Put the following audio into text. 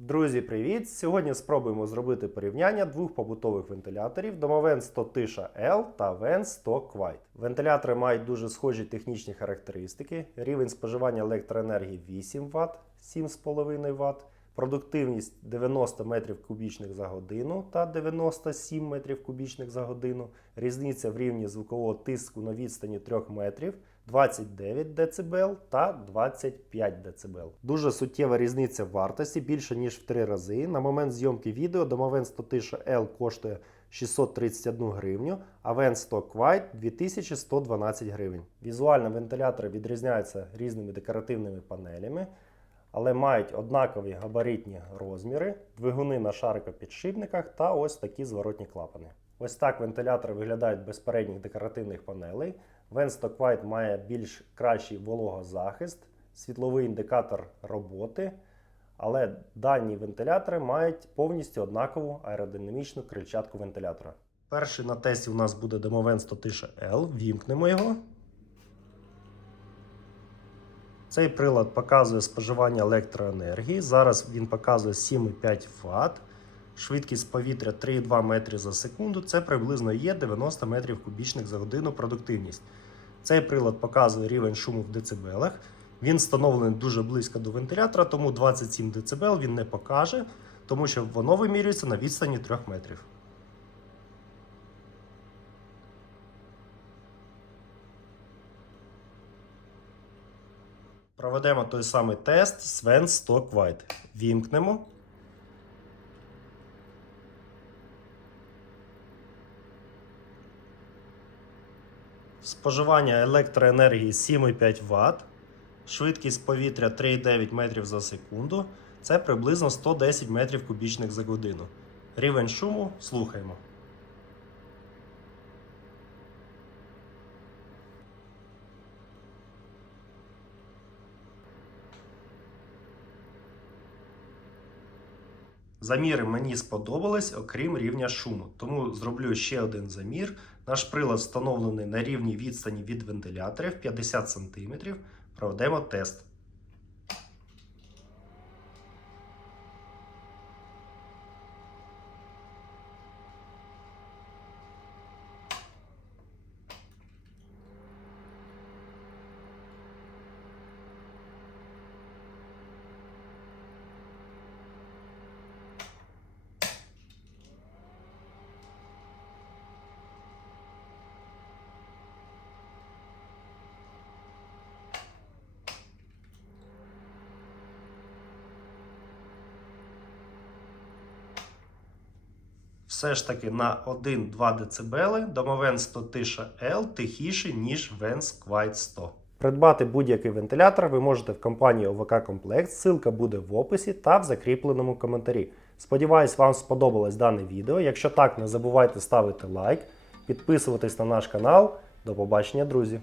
Друзі, привіт! Сьогодні спробуємо зробити порівняння двох побутових вентиляторів Domoven 100 Tisha L та VEN 100 Quiet. Вентилятори мають дуже схожі технічні характеристики. Рівень споживання електроенергії 8 Вт, 7,5 Вт, продуктивність 90 метрів кубічних за годину та 97 метрів кубічних за годину. Різниця в рівні звукового тиску на відстані 3 метрів 29 дБ та 25 дБ. Дуже суттєва різниця в вартості більше ніж в 3 рази. На момент зйомки відео Domoven 100 Tisha L коштує 631 гривню, а 100 Quiet 2112 гривень. Візуально вентилятори відрізняються різними декоративними панелями, але мають однакові габаритні розміри, двигуни на шарикопідшипниках та ось такі зворотні клапани. Ось так вентилятори виглядають без передніх декоративних панелей. Stock White має більш кращий вологозахист, світловий індикатор роботи, але дані вентилятори мають повністю однакову аеродинамічну крильчатку вентилятора. Перший на тесті у нас буде Demoven 100 L. Вімкнемо його. Цей прилад показує споживання електроенергії. Зараз він показує 7,5 Вт. Швидкість повітря 3,2 метри за секунду. Це приблизно є 90 метрів кубічних за годину продуктивність. Цей прилад показує рівень шуму в децибелах. Він встановлений дуже близько до вентилятора, тому 27 дБ він не покаже, тому що воно вимірюється на відстані 3 метрів. Проведемо той самий тест Sven Stock White. Вімкнемо. Споживання електроенергії 7,5 Вт, швидкість повітря 3,9 метрів за секунду. Це приблизно 110 метрів кубічних за годину. Рівень шуму слухаємо. Заміри мені сподобались, окрім рівня шуму. Тому зроблю ще один замір. Наш прилад встановлений на рівні відстані від вентиляторів 50 см. Проведемо тест. Все ж таки на 1-2 дБ Domoven 100 Tisha L тихіший, ніж Vents Quiet 100. Придбати будь-який вентилятор ви можете в компанії ОВК Комплект. Ссылка буде в описі та в закріпленому коментарі. Сподіваюсь, вам сподобалось дане відео. Якщо так, не забувайте ставити лайк, підписуватись на наш канал. До побачення, друзі!